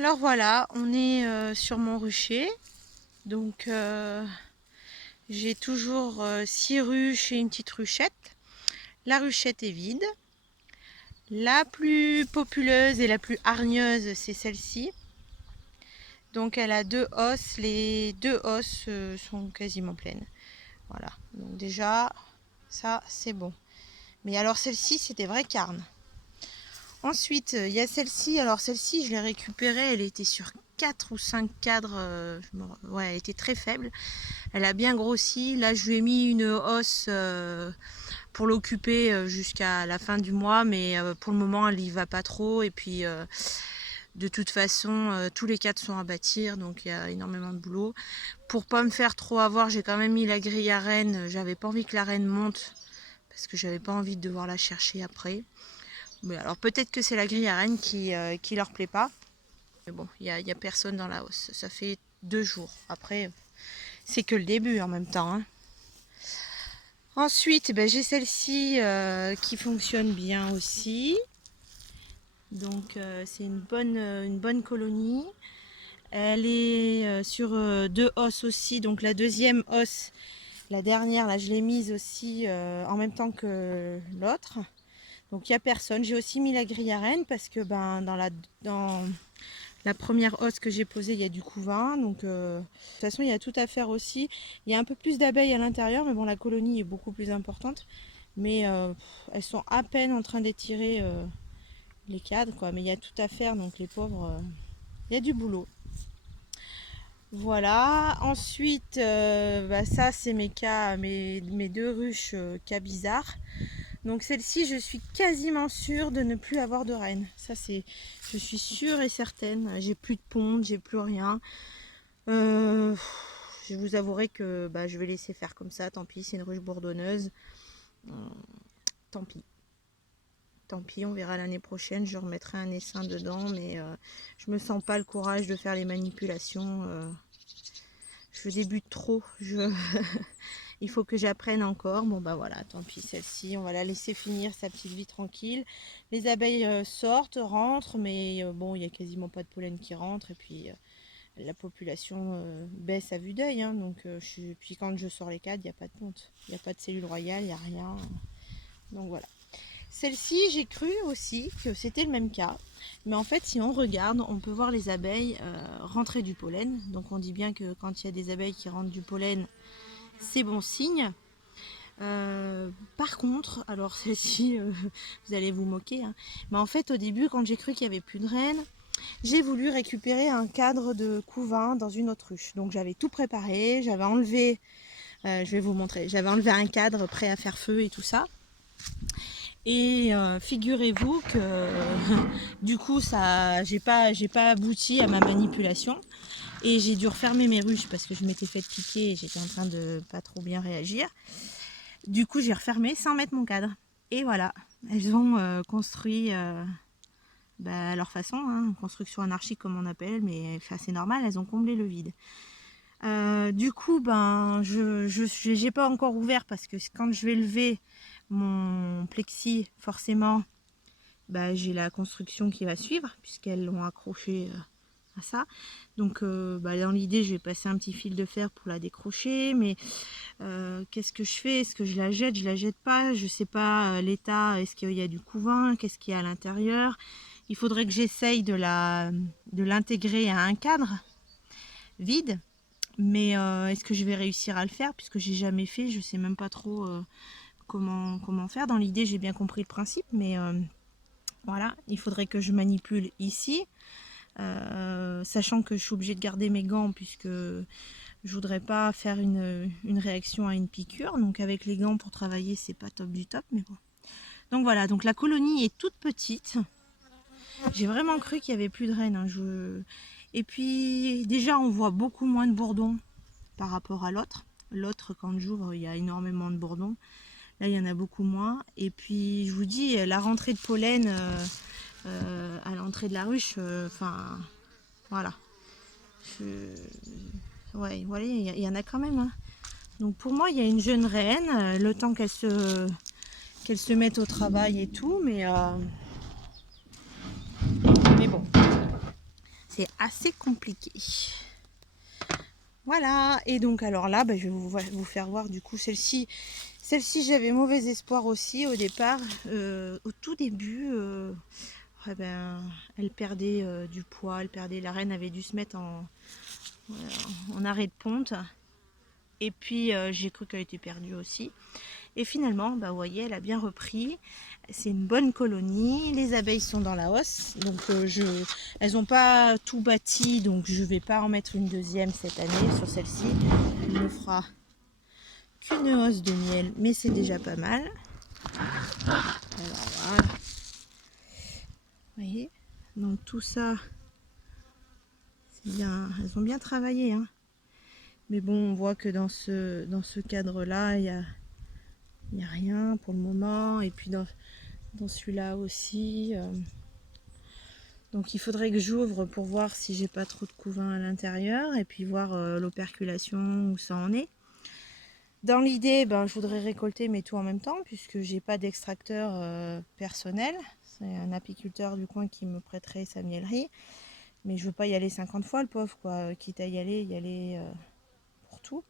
Alors voilà, on est sur mon rucher. Donc j'ai toujours 6 ruches et une petite ruchette. La ruchette est vide. La plus populeuse et la plus hargneuse, c'est celle-ci. Donc elle a 2 os. Les 2 os sont quasiment pleines. Voilà, donc déjà, ça c'est bon. Mais alors celle-ci, c'est des vraies carnes. Ensuite, il y a celle-ci. Alors celle-ci, je l'ai récupérée. Elle était sur 4 ou 5 cadres. Ouais, elle était très faible. Elle a bien grossi. Là, je lui ai mis une hausse pour l'occuper jusqu'à la fin du mois. Mais pour le moment, elle y va pas trop. Et puis, de toute façon, tous les cadres sont à bâtir. Donc, il y a énormément de boulot. Pour pas me faire trop avoir, j'ai quand même mis la grille à reine. J'avais pas envie que la reine monte. Parce que j'avais pas envie de devoir la chercher après. Mais alors peut-être que c'est la grille à reine qui leur plaît pas. Mais bon, il y a personne dans la hausse. Ça fait 2 jours. Après, c'est que le début en même temps. Hein. Ensuite, j'ai celle-ci qui fonctionne bien aussi. Donc c'est une bonne colonie. Elle est sur 2 os aussi. Donc la deuxième os, la dernière, là je l'ai mise aussi en même temps que l'autre. Donc il n'y a personne. J'ai aussi mis la grille à reine parce que dans la première hausse que j'ai posée, il y a du couvain. Donc de toute façon, il y a tout à faire aussi. Il y a un peu plus d'abeilles à l'intérieur, mais bon, la colonie est beaucoup plus importante. Mais elles sont à peine en train d'étirer les cadres, quoi. Mais il y a tout à faire, donc les pauvres, il y a du boulot. Voilà. Ensuite, ça c'est mes 2 ruches cas bizarres. Donc celle-ci, je suis quasiment sûre de ne plus avoir de reine. Ça c'est, je suis sûre et certaine. J'ai plus de ponte, j'ai plus rien. Je vous avouerai que je vais laisser faire comme ça. Tant pis, c'est une ruche bourdonneuse. Tant pis. Tant pis, on verra l'année prochaine. Je remettrai un essaim dedans, mais je me sens pas le courage de faire les manipulations. Je débute trop. Il faut que j'apprenne encore. Bon voilà, tant pis, celle-ci, on va la laisser finir sa petite vie tranquille. Les abeilles sortent, rentrent, mais bon, il n'y a quasiment pas de pollen qui rentre. Et puis la population baisse à vue d'œil. Hein, donc puis quand je sors les cadres, il n'y a pas de ponte. Il n'y a pas de cellule royale, il n'y a rien. Donc voilà. Celle-ci, j'ai cru aussi que c'était le même cas. Mais en fait, si on regarde, on peut voir les abeilles rentrer du pollen. Donc on dit bien que quand il y a des abeilles qui rentrent du pollen, c'est bon signe. Par contre, alors celle-ci, vous allez vous moquer, hein, mais en fait au début quand j'ai cru qu'il n'y avait plus de reine, j'ai voulu récupérer un cadre de couvain dans une autruche. Donc j'avais tout préparé, j'avais enlevé, je vais vous montrer, j'avais enlevé un cadre prêt à faire feu et tout ça. Et figurez-vous que du coup j'ai pas abouti à ma manipulation. Et j'ai dû refermer mes ruches parce que je m'étais fait piquer et j'étais en train de pas trop bien réagir. Du coup, j'ai refermé sans mettre mon cadre. Et voilà, elles ont construit à leur façon, hein, construction anarchique comme on appelle, mais c'est normal, elles ont comblé le vide. Du coup, je n'ai pas encore ouvert parce que quand je vais lever mon plexi, forcément, j'ai la construction qui va suivre puisqu'elles l'ont accroché à ça. Donc dans l'idée, je vais passer un petit fil de fer pour la décrocher, mais qu'est-ce que je fais? Est-ce que je la jette? Je la jette pas? Je sais pas l'état. Est-ce qu'il y a du couvain? Qu'est-ce qu'il y a à l'intérieur? Il faudrait que j'essaye de l'intégrer à un cadre vide. Mais est-ce que je vais réussir à le faire? Puisque j'ai jamais fait, je sais même pas trop comment faire. Dans l'idée, j'ai bien compris le principe, mais voilà, il faudrait que je manipule ici. Sachant que je suis obligée de garder mes gants puisque je voudrais pas faire une réaction à une piqûre. Donc avec les gants pour travailler, c'est pas top du top, mais bon. Donc voilà, donc la colonie est toute petite. J'ai vraiment cru qu'il y avait plus de reines. Hein. Et puis déjà, on voit beaucoup moins de bourdons par rapport à l'autre. L'autre, quand j'ouvre, il y a énormément de bourdons. Là, il y en a beaucoup moins. Et puis, je vous dis, la rentrée de pollen à l'entrée de la ruche, voilà. Ouais, voilà, il y en a quand même. Hein. Donc pour moi, il y a une jeune reine, le temps qu'elle se mette au travail et tout, mais bon, c'est assez compliqué. Voilà, et donc alors là, je vais vous faire voir du coup celle-ci. Celle-ci, j'avais mauvais espoir aussi au départ. Au tout début, elle perdait du poids, la reine avait dû se mettre en arrêt de ponte. Et puis j'ai cru qu'elle était perdue aussi. Et finalement, vous voyez, elle a bien repris. C'est une bonne colonie. Les abeilles sont dans la hausse. Donc elles n'ont pas tout bâti. Donc je ne vais pas en mettre une deuxième cette année sur celle-ci. Elle ne fera qu'une hausse de miel. Mais c'est déjà pas mal. Alors voilà. Vous voyez. Donc tout ça, c'est bien. Elles ont bien travaillé. Hein. Mais bon, on voit que dans ce cadre-là, il n'y a rien pour le moment. Et puis dans celui-là aussi. Donc il faudrait que j'ouvre pour voir si j'ai pas trop de couvain à l'intérieur. Et puis voir l'operculation, où ça en est. Dans l'idée, je voudrais récolter mes tout en même temps. Puisque j'ai pas d'extracteur personnel. C'est un apiculteur du coin qui me prêterait sa miellerie. Mais je veux pas y aller 50 fois, le pauvre, quoi. Quitte à y aller pour tout.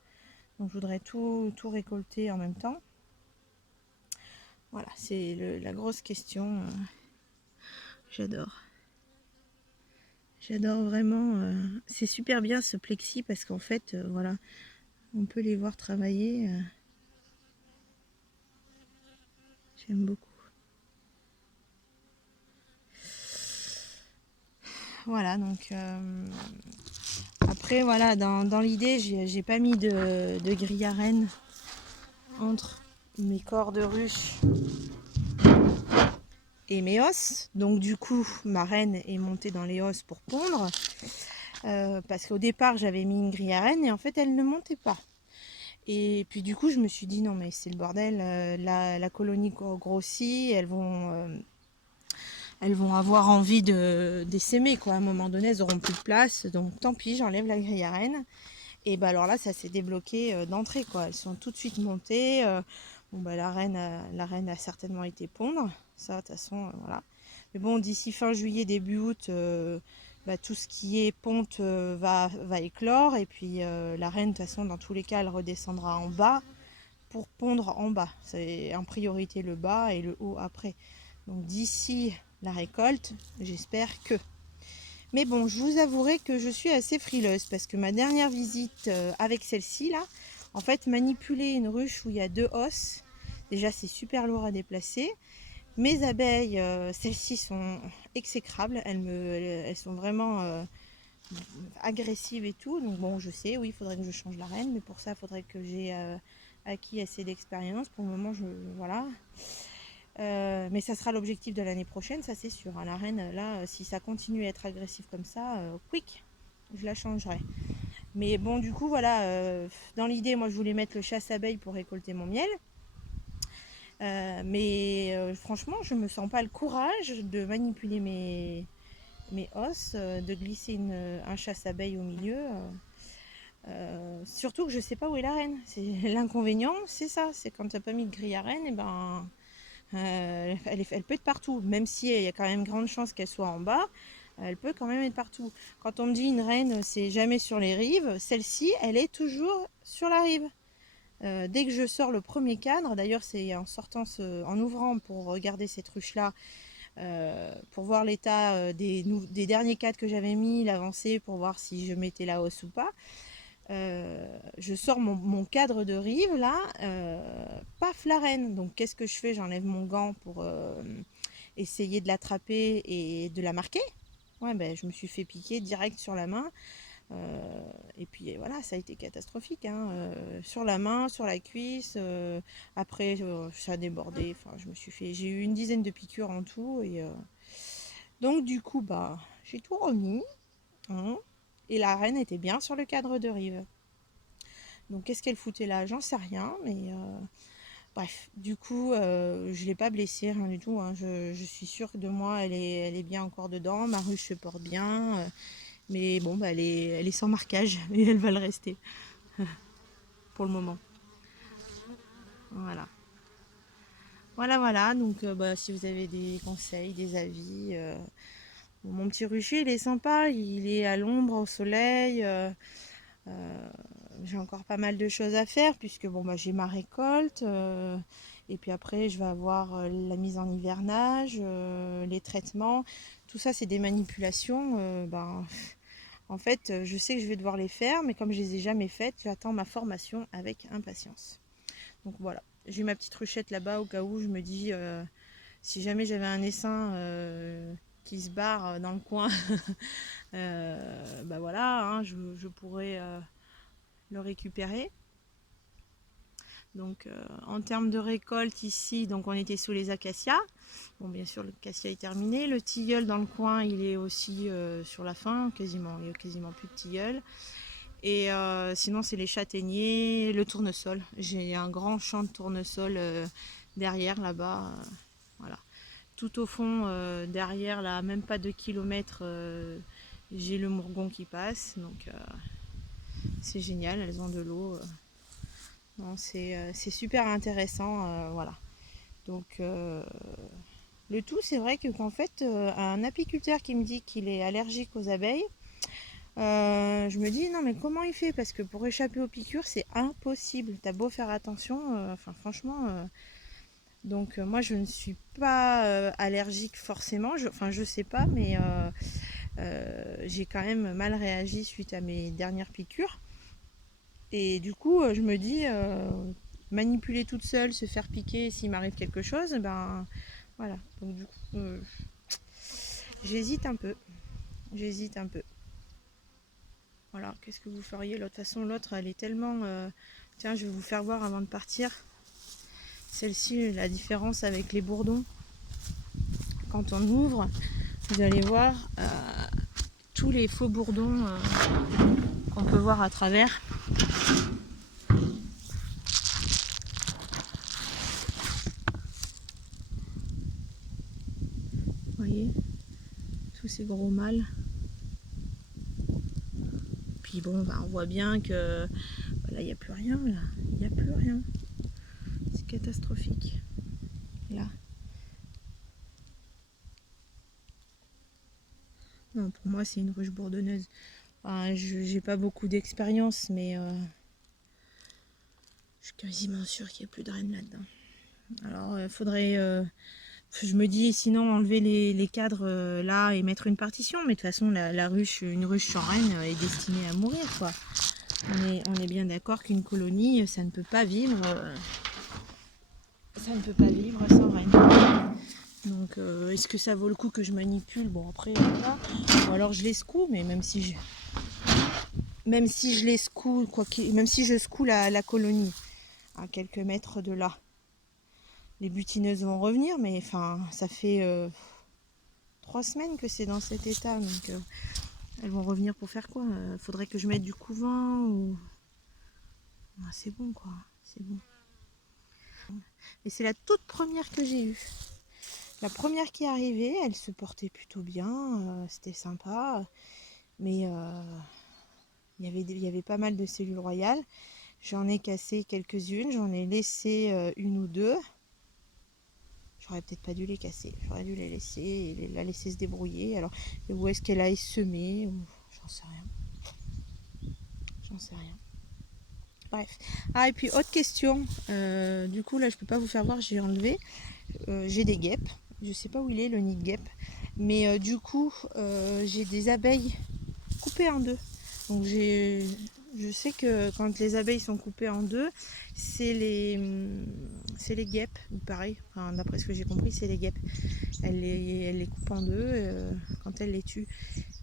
Donc je voudrais tout récolter en même temps. Voilà, c'est la grosse question. J'adore. J'adore vraiment. C'est super bien ce plexi parce qu'en fait, voilà, on peut les voir travailler. J'aime beaucoup. Voilà, donc après, voilà, dans l'idée, j'ai pas mis de grille à reine entre mes corps de ruche et mes os. Donc du coup, ma reine est montée dans les os pour pondre. Parce qu'au départ, j'avais mis une grille à reine et en fait, elle ne montait pas. Et puis du coup, je me suis dit, non mais c'est le bordel, la colonie grossit, elles vont avoir envie d'essaimer, quoi. À un moment donné, elles auront plus de place, donc tant pis, j'enlève la grille à reine. Et alors là, ça s'est débloqué d'entrée, quoi. Elles sont tout de suite montées. La reine a certainement été pondre. Ça, de toute façon, voilà. Mais bon, d'ici fin juillet, début août, tout ce qui est ponte va éclore. Et puis la reine, de toute façon, dans tous les cas, elle redescendra en bas pour pondre en bas. C'est en priorité le bas et le haut après. Donc d'ici la récolte, j'espère que... Mais bon, je vous avouerai que je suis assez frileuse parce que ma dernière visite avec celle-ci, là, en fait, manipuler une ruche où il y a 2 os, déjà c'est super lourd à déplacer. Mes abeilles, celles-ci sont exécrables, elles sont vraiment agressives et tout. Donc bon, je sais, oui, il faudrait que je change la reine, mais pour ça, il faudrait que j'ai acquis assez d'expérience. Pour le moment, voilà. Mais ça sera l'objectif de l'année prochaine, ça c'est sûr. La reine, là, si ça continue à être agressif comme ça, quick, je la changerai. Mais bon, du coup, voilà, dans l'idée, moi je voulais mettre le chasse-abeille pour récolter mon miel. Mais franchement, je me sens pas le courage de manipuler mes os, de glisser un chasse-abeille au milieu. Surtout que je sais pas où est la reine. L'inconvénient, c'est ça, c'est quand tu n'as pas mis de grille à reine, et elle peut être partout, même si il y a quand même grande chance qu'elle soit en bas, elle peut quand même être partout. Quand on me dit une reine, c'est jamais sur les rives, celle-ci, elle est toujours sur la rive. Dès que je sors le premier cadre, d'ailleurs c'est en ouvrant pour regarder cette ruche-là, pour voir l'état des derniers cadres que j'avais mis, l'avancée, pour voir si je mettais la hausse ou pas. Je sors mon cadre de rive là, paf, la reine. Donc qu'est-ce que je fais? J'enlève mon gant pour essayer de l'attraper et de la marquer. Ouais, je me suis fait piquer direct sur la main. Et puis voilà, ça a été catastrophique. Hein. Sur la main, sur la cuisse. Après, ça a débordé. Enfin, j'ai eu une dizaine de piqûres en tout. Et donc du coup, j'ai tout remis. Hein. Et la reine était bien sur le cadre de rive. Donc qu'est-ce qu'elle foutait là? J'en sais rien, mais bref, du coup, je ne l'ai pas blessée, rien du tout. Hein. Je suis sûre que de moi, elle est bien encore dedans. Ma ruche se porte bien. Mais bon, elle est sans marquage et elle va le rester pour le moment. Voilà. Voilà. Donc si vous avez des conseils, des avis, Bon, mon petit rucher, il est sympa, il est à l'ombre, au soleil. J'ai encore pas mal de choses à faire puisque bon, bah, j'ai ma récolte. Et puis après, je vais avoir la mise en hivernage, les traitements. Tout ça, c'est des manipulations. En fait, je sais que je vais devoir les faire, mais comme je les ai jamais faites, j'attends ma formation avec impatience. Donc voilà, j'ai ma petite ruchette là-bas au cas où je me dis si jamais j'avais un essaim qui se barre dans le coin, bah voilà, hein, je pourrais le récupérer. Donc en termes de récolte ici, donc on était sous les acacias. Bon, bien sûr, le cassia est terminé. Le tilleul dans le coin, il est aussi sur la fin, quasiment. Il n'y a quasiment plus de tilleul. Et sinon, c'est les châtaigniers, le tournesol. J'ai un grand champ de tournesol derrière là-bas. Voilà. Tout au fond, derrière, là, même pas 2 kilomètres, j'ai le Mourgon qui passe. Donc c'est génial, elles ont de l'eau. Non, c'est super intéressant. Voilà. Donc le tout, c'est vrai qu'en fait, un apiculteur qui me dit qu'il est allergique aux abeilles, je me dis non mais comment il fait? Parce que pour échapper aux piqûres, c'est impossible. T'as beau faire attention, enfin franchement. Donc moi je ne suis pas allergique forcément. Enfin je sais pas, mais j'ai quand même mal réagi suite à mes dernières piqûres. Et du coup je me dis manipuler toute seule, se faire piquer s'il m'arrive quelque chose, ben voilà. Donc du coup j'hésite un peu. J'hésite un peu. Voilà, qu'est-ce que vous feriez? De toute façon, l'autre, elle est tellement... Tiens, je vais vous faire voir avant de partir. Celle-ci, la différence avec les bourdons. Quand on ouvre, vous allez voir tous les faux bourdons qu'on peut voir à travers. Vous voyez? Tous ces gros mâles. Puis bon, bah, on voit bien que... Là, il n'y a plus rien, là. Il n'y a plus rien. C'est catastrophique. Là. Non, pour moi, c'est une ruche bourdonneuse. Enfin, j'ai pas beaucoup d'expérience, mais je suis quasiment sûre qu'il n'y a plus de reine là-dedans. Alors, il faudrait... je me dis, sinon, enlever les cadres là et mettre une partition. Mais de toute façon, la ruche, une ruche sans reine est destinée à mourir, quoi. On est bien d'accord qu'une colonie, ça ne peut pas vivre... ça ne peut pas vivre sans reine. Donc, est-ce que ça vaut le coup que je manipule? Bon, après, voilà. Ou alors je les secoue, mais même si je les secoue, même si je secoue la colonie à quelques mètres de là, les butineuses vont revenir, mais enfin, ça fait 3 semaines que c'est dans cet état, donc elles vont revenir pour faire quoi? Faudrait que je mette du couvain ou... Ah, c'est bon, quoi, c'est bon. Et c'est la toute première que j'ai eue. La première qui est arrivée, elle se portait plutôt bien, c'était sympa, mais il y avait pas mal de cellules royales. J'en ai cassé quelques-unes, j'en ai laissé une ou deux. J'aurais peut-être pas dû les casser, j'aurais dû les laisser et la laisser se débrouiller. Alors, où est-ce qu'elle aille semer? J'en sais rien. J'en sais rien. Bref. Ah, et puis autre question. Du coup, là, je peux pas vous faire voir, j'ai enlevé. J'ai des guêpes. Je sais pas où il est le nid de guêpe. Mais du coup, j'ai des abeilles coupées en deux. Donc je sais que quand les abeilles sont coupées en deux, c'est les guêpes, ou pareil, enfin, d'après ce que j'ai compris, c'est les guêpes. Elle les coupe en deux quand elle les tue.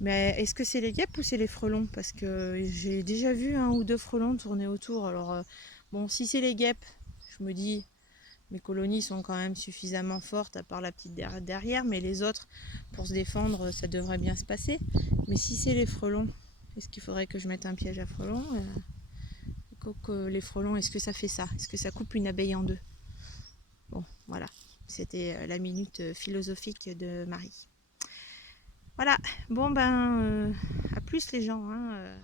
Mais est-ce que c'est les guêpes ou c'est les frelons? Parce que j'ai déjà vu un ou deux frelons tourner autour. Alors bon, si c'est les guêpes, je me dis mes colonies sont quand même suffisamment fortes, à part la petite derrière, mais les autres, pour se défendre, ça devrait bien se passer. Mais si c'est les frelons, est-ce qu'il faudrait que je mette un piège à frelons? Les frelons, est-ce que ça fait ça? Est-ce que ça coupe une abeille en deux? Bon, voilà. C'était la minute philosophique de Marie. Voilà. Bon, ben, à plus les gens. Hein.